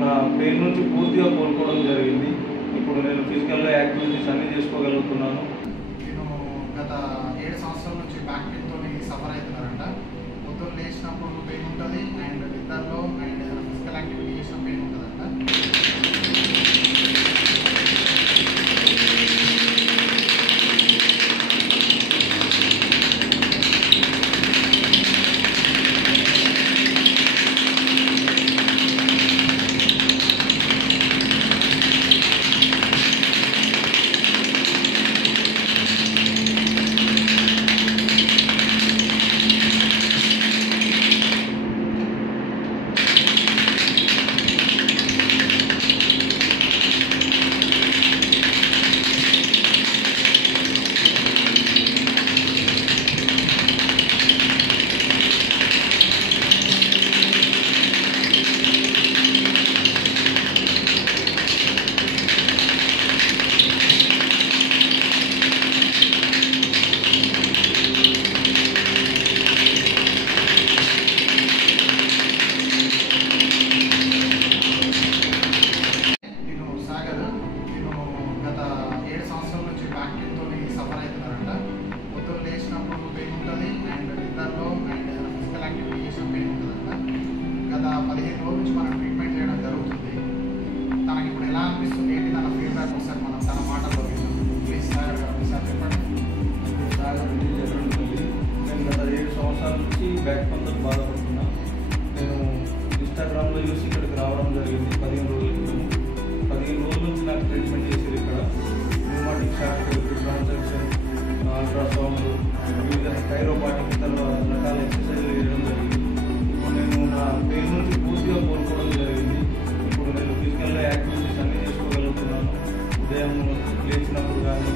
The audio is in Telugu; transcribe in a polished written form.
నా పెయిన్ నుంచి పూర్తిగా కోలుకోవడం జరిగింది. ఇప్పుడు నేను ఫిజికల్గా యాక్టివిటీస్ అన్నీ చేసుకోగలుగుతున్నాను. నేను గత 7 సంవత్సరాల నుంచి బ్యాక్ పెయిన్తో సఫర్ అవుతున్నారంట. పొద్దున్న లేచినప్పుడు పెయిన్ ఉంటుంది అండ్ నిద్రలో అండ్ ఏదైనా ఫిజికల్ యాక్టివిటీ చేసిన పెయిన్ ఉంటుందంట. గత 15 రోజుల నుంచి మనం ట్రీట్మెంట్ చేయడం జరుగుతుంది. తనకి ఇప్పుడు ఎలా అనిపిస్తుంది, ఏంటి తన ఫీడ్బ్యాక్ ఒకసారి మనం తన మాటల్లో విన్నాం. ప్లీజ్ సార్ చెప్పండి. నేను గత 7 సంవత్సరాల నుంచి బ్యాక్ పెయిన్తో బాధపడుతున్నాను. నేను ఇన్స్టాగ్రామ్లో చూసి ఇక్కడికి రావడం జరిగింది 15 రోజుల క్రితం. 15 రోజుల నుంచి నాకు ట్రీట్మెంట్ చేసేది ఇక్కడ న్యూమాటిక్ షాక్, ట్రాన్సాక్షన్, అల్ట్రాసౌండ్, వివిధ కైరోపాటిక్ ఇతర రకాల ఎక్సర్సైజ్లు చేయడం జరిగింది. ఇప్పుడు నేను నా పెయిన్ నుంచి పూర్తిగా కోలుకోవడం జరిగింది. ఇప్పుడు నేను ఫిజికల్గా యాక్టివిటీస్ అన్నీ చేసుకోగలుగుతున్నాను. ఉదయం లేచినప్పుడు కానీ